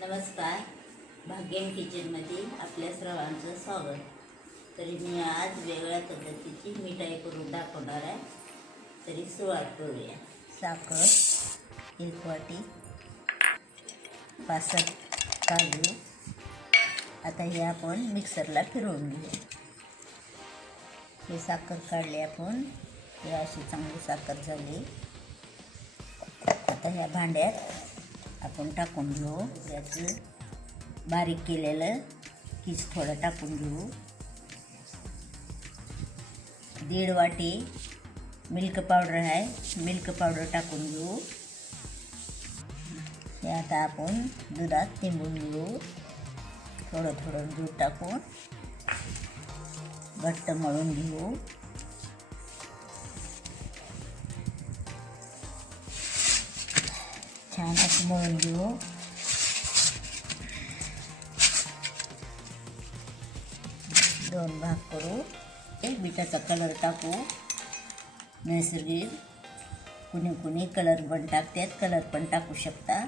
नमस्कार. भाग्यम किचनमध्ये आपल्या सर्वांचं स्वागत. तरी मी आज वेगळ्या पद्धतीची मिठाई करून दाखवणार आहे. तरी सुरुवात करूया. साखर 1 वाटी, 5-7 काजू. आता हे आपण मिक्सरला फिरवून घेऊ. हे साखर काढली आपण. हे अशी चांगली साखर झाली. आता ह्या भांड्यात आपण टाकून घेऊ. याचं बारीक केलेलं किस थोडं टाकून घेऊ. 1.5 वाटी मिल्क पावडर आहे. मिल्क पावडर टाकून घेऊ. हे आता आपण दुधात तिंबून घेऊ. थोडं थोडं दूध टाकून घट्ट मळून घेऊ. छान असं मळून घेऊ. दोन भाग करू. एक बिटाचा कलर टाकू. नैसर्गिक कुणी कुणी कलर पण टाकतात. कलर पण टाकू शकता.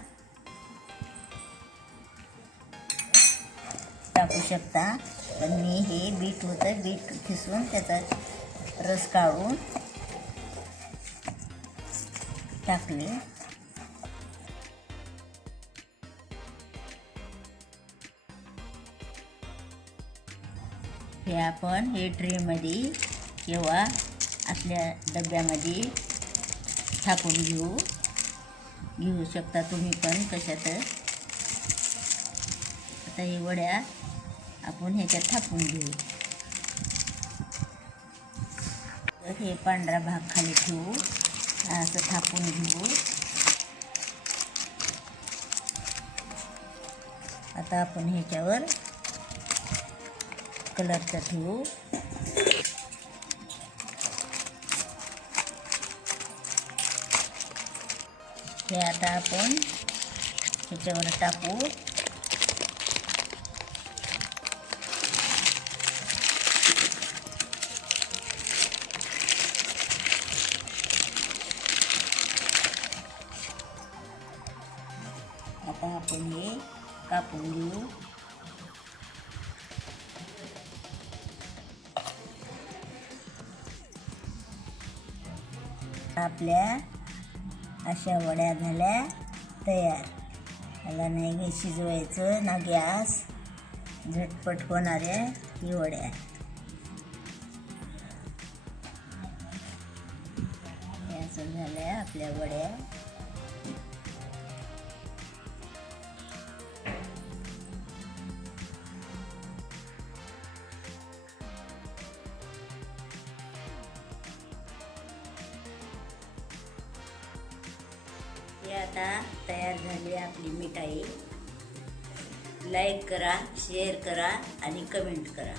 पण मी हे बीट होतं, बीट खिसून त्याचा रस काढून टाकले. हे आपण हे ट्रेमध्ये किंवा आपल्या डब्यामध्ये टाकून घेऊ शकता तुम्ही पण कशात. आता हे वड्या आपण ह्याच्यात थापून घेऊ. हे पांढरा भाग खाली ठेवू. असं थापून घेऊ. आता आपण ह्याच्यावर कलरचं ठेवू. हे आता आपण ह्याच्यावर टाकू. आता आपण हे कापून घेऊ. आपल्या अशा वड्या झाल्या तयार. याला नाही शिजवायचं ना गॅस. झटपट होणाऱ्या ही वड्या. असं झाल्या आपल्या वड्या. ही आता तयार झाली आपली मिठाई. लाईक करा, शेअर करा आणि कमेंट करा.